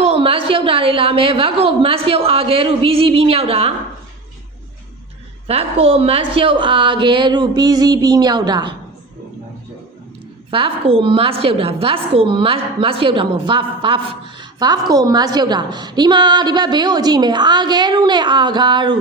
ကိုမတ်ပြုတ်တာတွေလာမယ်ဗတ်ကိုမတ်ပြုတ်အာခဲရုပြီးစီးပြီးမြောက်တာဗတ်ကိုမတ်ပြုတ်အာခဲရုပြီးစီးပြီးမြောက်တာvaf ကို mass ပြုတ်တာ vas ကို mass ပြုတ်တာမဟုတ် vaf ကို mass ပြုတ်တာဒီမှာဒီဘက်ဘေးကိုကြည့်မယ်အာခဲရုနဲ့အာဂါရု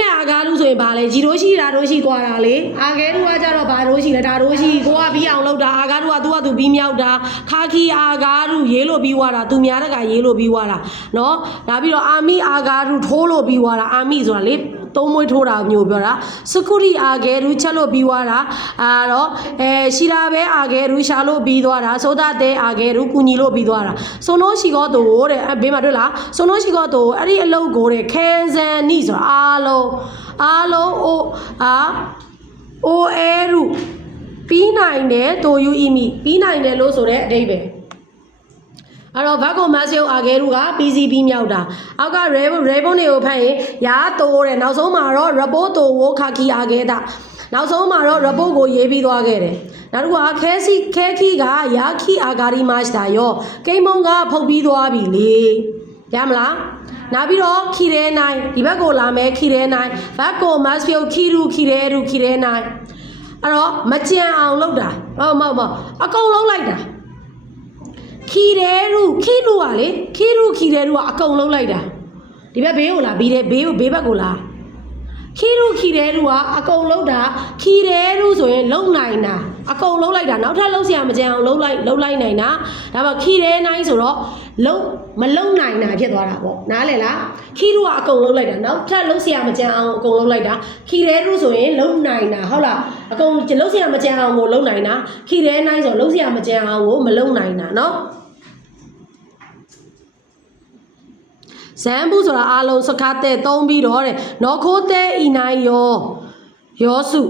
နဲ့အာဂါရုဆိုရင်ဘာလဲဂျီတို့ရှိတာတို့ရှိသွားတာလေအာခဲရုကကြတော့ဘာတို့ရှိလဲဒါတို့ရှိကိုကပြီးအောင်လုပ်တာအာဂါရုကသူကသူပြီးမြောက်တာခါခီအာဂါရုရေးလို့ပြီးွားတာသူများတကရေးလို့ပြီးွားတာနော်ဒါပြီးတော့အာမီအာဂါရုထိုးလို့ပြီးွားတာအာမီဆိုတာလေသုံးမွေးထိုးတာမျိုးပြောတာစကူရီအာဂဲရူချက်လို့ပြီးွားတာတော့ရှီလာပဲအာဂဲရူရှာလို့ပြီးသွားတာဆိုဒါတဲ့အာဂဲရူကူညီလို့ပြီးသွားတာစုံလို့ရှိကောတို့တဲ့ဘေးမှာတွေ့လားစုံလို့ရှိကောတို့အဲ့ဒီအလုပ်ကိုတဲ့ခဲဆန်နိဆိုတာအားလုံးအိုအဲရူပြီးနိုင်တယ်တိုယူအီမီပြီးနိုင်တယ်လို့ဆိုတဲ့အဓိပ္ပာယ်အဲ့တော့ဗတ်ကိုမတ်ဆီယိုအာဂဲရုက PCB မြောက်တာအောက်ကရေဘုန်တွေကိုဖတ်ရင်ရာတိုးတယ်နောက်ဆုံးမှာတော့ရပိုးတိုဝခါခီအာဂဲတာနောက်ဆုံးမှာတော့ရပိုးကိုရေးပြီးသွားခဲ့တယ်နောက်တစ်ခုကခဲခီကရာခီအာဂါရီမတ်တာရောကိမုံကဖုတ်ပြီးသွားပြီလေရမလားနောက်ပြီးတော့ခီရဲနိုင်ဒီဘက်ကိုလာမယ်ခီရဲနိုင်ဗတ်ကိုမတ်ဆီယိုခီရဲနိုင်အဲ့တော့မကြံအောင်လုပ်တာမဟုတ်အကုန်လုံးလိုက်တာခီရဲရုကလေခီရဲရုကအကုန်လုံးလိုက်တာဒီဘက်ဘေးကိုလာဘေးဘက်ကိုလာခီရဲရုကအကုန်လုံးတာခီရဲရုဆိုရင်လုံနိုင်တာအကုန်လုံးလိုက်တာနောက်ထပ်လုံစရာမကြံအောင်လုံလိုက်နိုင်တာဒါပေမဲ့ခီရဲနိုင်ဆိုတော့မလုံနိုင်တာဖြစ်သွားတာပေါ့နားလည်လားခီရုကအကုန်လုံးလိုက်တာနောက်ထပ်လုံစရာမကြံအောင်အကုန်လုံးလိုက်တာခီရဲရုဆိုရင်လုံနိုင်တာဟုတ်လားအကုန်လုံစရာမကြံအောင်ကိုလုံနိုင်တာခီရဲနိုင်ဆိုလုံစရာမကြံအောင်ကိုမလုံနိုင်တာเนาะဇမ်ဘူးဆိုတာအားလုံးစကားတဲ့သုံးပြီးတော့တဲ့နော်ခိုးတဲ့ဤနိုင်ရောစု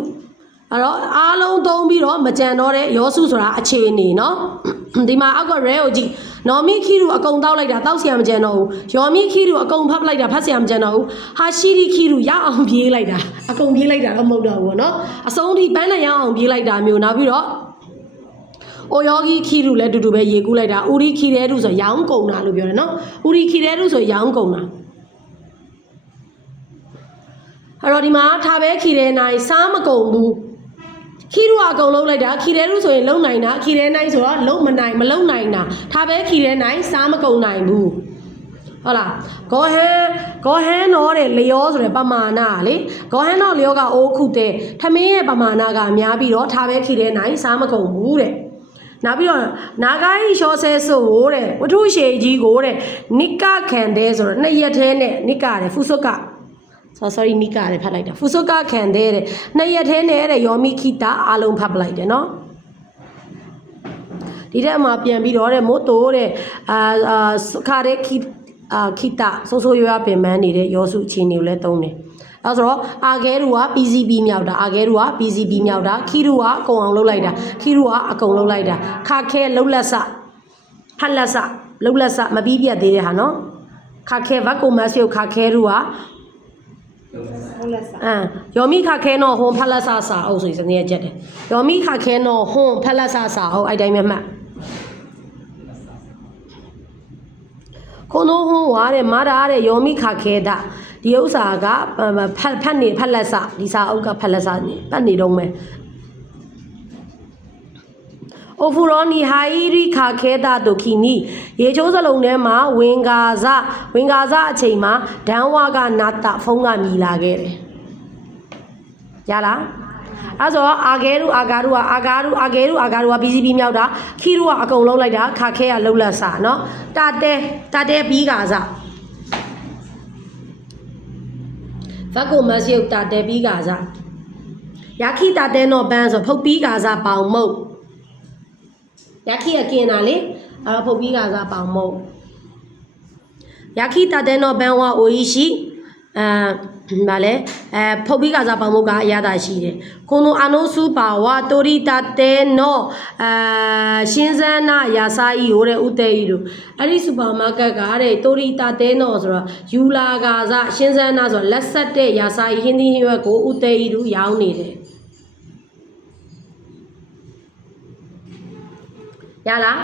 အဲ့တော့အားလုံးသုံးပြီးတော့မကြံတော့တဲ့ရောစုဆိုတာအခြေအနေเนาะဒီမှာအောက်ကရဲကိုကြည့်နော်မီခီရူအကုန်တောက်လိုက်တာတောက်เสียမကြံတော့ဘူးရောမီခီရူအကုန်ဖတ်လိုက်တာဖတ်เสียမကြံတော့ဘူးဟာရှိရီခီရူရအောင်ပြေးလိုက်တာအကုန်ပြေးလိုက်တာတော့မဟုတ်တော့ဘူးเนาะအဆုံးထိပန်းနဲ့ရအောင်ပြေးလိုက်တာမျိုးနောက်ပြီးတော့အိုယောဂီခီရူလည်းတူတူပဲရေကူးလိုက်တာဥရီခီရဲရူဆိုရောင်းကုန်တာလို့ပြောတယ်နော်ဥရီခီရဲရူဆိုရောင်းကုန်တာအဲ့တော့ဒီမှာထားပဲခီရဲနိုင်စားမကုန်ဘူးခီရူအကုန်လုံးလိုက်တာခီရဲရူဆိုရင်လုံနိုင်တာခီရဲနိုင်ဆိုတော့လုံမလုံနိုင်တာထားပဲခီရဲနိုင်စားမကုန်နိုင်ဘူးဟုတ်လားဂေါဟန်တော့တဲ့လျောဆိုတဲ့ပမာဏလေဂေါဟန်တော့လျောကအိုးခုတဲ့ထမင်းရဲ့ပမာဏကများပြီးတော့ထားပဲခီရဲနိုင်စားမကုန်ဘူးတဲ့နောက်ပြီးတော့နာဂိုင်းရှောဆဲဆိုတဲ့ဝတ္ထုရှေကြီးကိုတဲ့နိကခံတဲ့ဆိုတော့နှစ်ရက်ထဲနဲ့နိကတဲ့ဖုဆုကsorry နိကတဲ့ဖတ်လိုက်တာဖုဆုကခံတဲ့နှစ်ရက်ထဲနဲ့တဲ့ယောမိခိတာအလုံးဖတ်ပလိုက်တယ်နော်ဒီထဲမှာပြန်ပြီးတော့တဲ့မို့တိုးတဲ့ခါတဲ့ခိတာဆိုးရွားပင်ပန်းနေတဲ့ယောစုချင်းတွေကိုလည်းသုံးတယ်အဲဆိုတော့အာဂဲရူက PCB မြောက်တာအာဂဲရူက PCB မြောက်တာခီရူကအကုန်အောင်လုပ်လိုက်တာခီရူကအကုန်လုပ်လိုက်တာခါခဲလှုပ်လက်စဖတ်လက်စလှုပ်လက်စမပြီးပြတ်သေးတဲ့ဟာနော်ခါခဲဘတ်ကိုမတ်ဆီယိုခါခဲရူကယောမိခါခဲနော်ဟွန်ဖတ်လက်စစာအုပ်ဆိုစနေရက်ချက်တယ်ယောမိခါခဲနော်ဟွန်ဖတ်လက်စစာအုပ်အဲ့တိုင်းပဲမှတ်ခုနိုဟွန်ဝါတဲ့မာတာတဲ့ယောမိခါခဲတာဒီဥစ္စာကဖတ်လက်စဒီစာအုပ်ကဖတ်လက်စနေပတ်နေတော့မယ်အိုဖူရောနီဟိုင်ရီခါခဲတာဒိုခီနီရေချိုးစလုံးထဲမှာဝင်ကာစအချိန်မှာဒန်းဝါကနာတာဖုံးကမြည်လာခဲ့တယ်ရလားအဲ့ဆိုအာဂဲရူအာဂါရူက PCB မြောက်တာခီရူကအကုန်လုံးလိုက်တာခါခဲကလှုပ်လက်စနော်တာတဲပြီးကာစဗတ်ကိုမတ်ဆီယုတ်တာတဲပြီးကာစယာခိတာတဲနော်ပန်းဆိုဖုတ်ပြီးကာစပေါင်မုတ်ယာခိကင်းတာလေအဲ့တော့ဖုတ်ပြီးကာစပေါင်မုတ်ယာခိတာတဲနော်ပန်းဝါအိုဤရှိဗာလေဖုတ်ပြီးကာစပေါင်မုတ်ကအရသာရှိတယ်ခုနအနိုစုပါဝါတိုရီတာတဲနော်ရှင်းစန်းနာယာစာဤဟိုတဲ့ဥတဲဤတို့အဲ့ဒီစူပါမားကတ်ကတဲ့တိုရီတာတဲနော်ဆိုတော့ယူလာကာစရှင်းစန်းနာဆိုတော့လက်ဆက်တဲ့ယာစာဤဟင်းသီးရွက်ကိုဥတဲဤတို့ရောင်းနေတယ်ရလား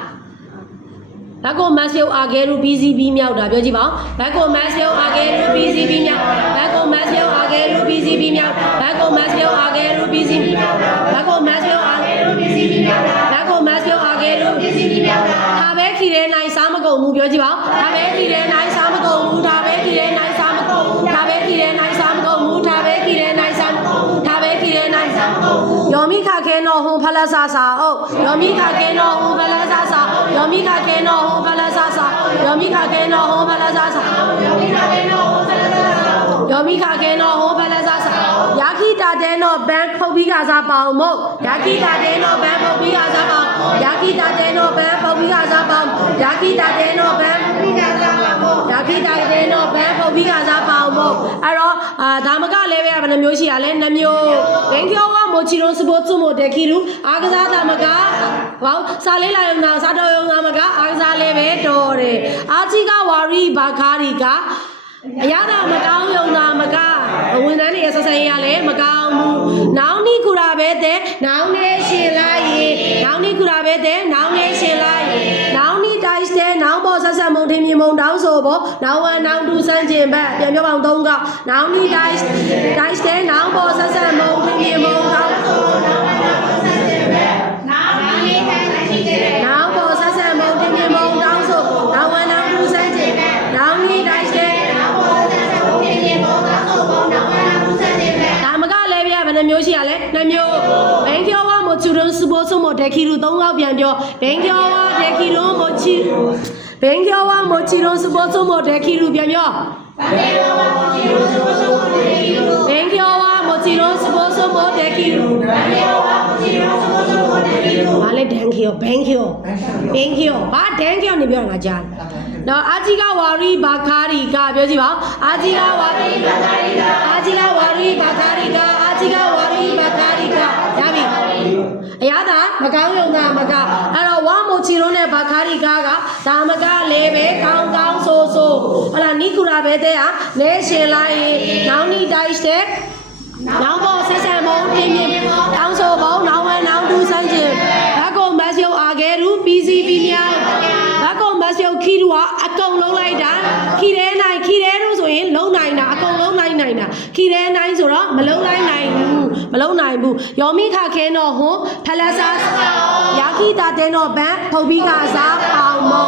ဘက်ကိုမတ်ရုပ်အာဂဲရူ BCB မြောက်တာပြောကြည့်ပါဦးဘက်ကိုမတ်ရုပ်အာဂဲရူ BCB မြောက်ဘက်ကိုမတ်ရုပ်အာဂဲရူ BCB မြောက်ဘက်ကိုမတ်ရုပ်အာဂဲရူ BCB ဘက်ကိုမတ်ရုပ်အာဂဲရူ BCB မြောက်ဘက်ကိုမတ်ရုပ်အာဂဲရူ BCB မြောက်ဒါပဲခီရဲနိုင်စားမကုန်ဘူးပြောကြည့်ပါဦးဒါပဲခီရဲနိုင်စားမကုန်ဘူးဒါပဲခီရဲနိုင်စားမကုန်ဘူးဒါပဲခီရဲနိုင်စားမကုန်ဘူးဒါပဲခီရဲနိုင်စားမကုန်ဘူးဒါပဲခီရဲနိုင်စားမကုန်ဘူးယောမိခခဲနော်ဟွန်ဖလာဆာဆာအိုယောမိခခဲနော်ဟွန်ဖလာဆာဆာယောမိခခဲနော်ဟွန်ဖလာဆာဆာယောမိခခဲနော်ဟွန်ဖလာဆာဆာယောမိခခဲနော်ဟွန်ဖလာဆာဆာယောမိခခဲနော်ဟွန်ဖလာဆာဆာယာခိတာတဲနော်ဘန်ဖုတ်ပြီးကစားပါအောင်မို့ယာခိတာတဲနော်ဘန်ဖုတ်ပြီးကစားပါယာခိတာတဲနော်ဘန်ဖုတ်ပြီးကစားပါယာခိတာတဲနော်ဘန်ဖုတ်ပြီးကစားပါမို့ယာခိတာတဲနော်ဘန်ဖုတ်ပြီးကစားပါအောင်မို့အဲ့တော့ဒါမကလည်းပဲဘယ်နှမျိုးရှိရလဲနှမျိုးဘင်ကျော်ကမိုချီရိုစပို့စုမို့တက်ခီရူအာကစားတာမကဘောက်စာလေးလာရုံနာစားတော်ရုံနာမကအာကစားလေးပဲတော်တယ်အာချီကဝါရီဘာခါရီကအရသာမကောင်းယုံနာမကဝန်ထမ်းတွေဆက်ဆံရလဲမကောင်းဘူးနောင်နီခုရာပဲတဲ့နောင်နေရှင်လိုက်ရေနောင်နီခုရာပဲတဲ့နောင်နေရှင်လိုက်နောင်နီတိုင်းတဲ့နောင်ပေါ်ဆက်ဆက်မုံထင်းမြေမုံတောင်းဆိုပေါ့နောင်ဝနောင်တူစမ်းကျင်ဘက်ပြန်ပြောပါအောင်သုံးကနောင်နီတိုင်းတဲ့နောင်ပေါ်ဆက်ဆက်မုံထင်းမြေမုံတောင်းဆိုနောင်ပေါ်ဆက်ဆက်မုံထင်းမြေမုံတောင်းဆိုနောင်ဝနောင်တူစမ်းကျင်နောင်နီတိုင်းတဲ့ဒါမကလည်းပြဘယ်နှမျိုးရှိရလဲ2မျိုးဘင်ကျော်ဝမိုချူရွန်စပို့စုမိုတက်ခီရူ3ယောက်ပြန်ပြောဘင်ကျော်ဝတက်ခီရူမိုချီဘင်ကျော်ဝမိုချီရွန်စပို့စုမိုတက်ခီရူပြန်ပြောဘင်ကျော်ဝမိုချီရွန်စပို့စုမိုတက်ခီရူဘာလဲဒန်ခီယောဘင်ကျော်ဘင်ကျော်ဘာဒန်ကျော်နေပြောငါကြားနော်အာဂျီကဝါရီဘာခါရီကပြောကြည့်ပါအာဂျီကဝါရီဘာခါရီကအာဂျီကဝါရီဘာခါရီကအာဂျီကဝါရီဘာခါရီကရပြီအရသာမကောင်းယုံတာမကအဲ့တော့ဝါမိုချီရုံးနဲ့ဘာခါရီကဒါမကလည်းပဲကောင်းကောင်းဆိုဆိုဟလာနီကူရာပဲတဲ့ဟာလဲရှင်လိုက်နောင်နီတိုင်းတဲ့နောင်ပေါ်ဆက်ဆံမုံတင်းမြင့်တောင်းဆိုပုံနောင်ဝဲနောင်တူဆိုင်ခြင်းဘက်ကုံမတ်ရုပ်အာဂဲရူ PCB မြောက်ဘက်ကုံမတ်ရုပ်ခီရူကအကုန်လုံးလိုက်တာခီရဲနိုင်ခီရဲလို့ဆိုရင်လုံးနိုင်တာအကုန်လုံးနိုင်တာခီရဲနိုင်ဆိုတော့မလုံးလိုက်နိုင်ဘူးမလုံးနိုင်ဘူးယောမိခခဲနော်ဟွန်ဖလာဆာယာခိတာတဲနော်ဘန်ဖုတ်ပြီးကစားပေါင်မုံ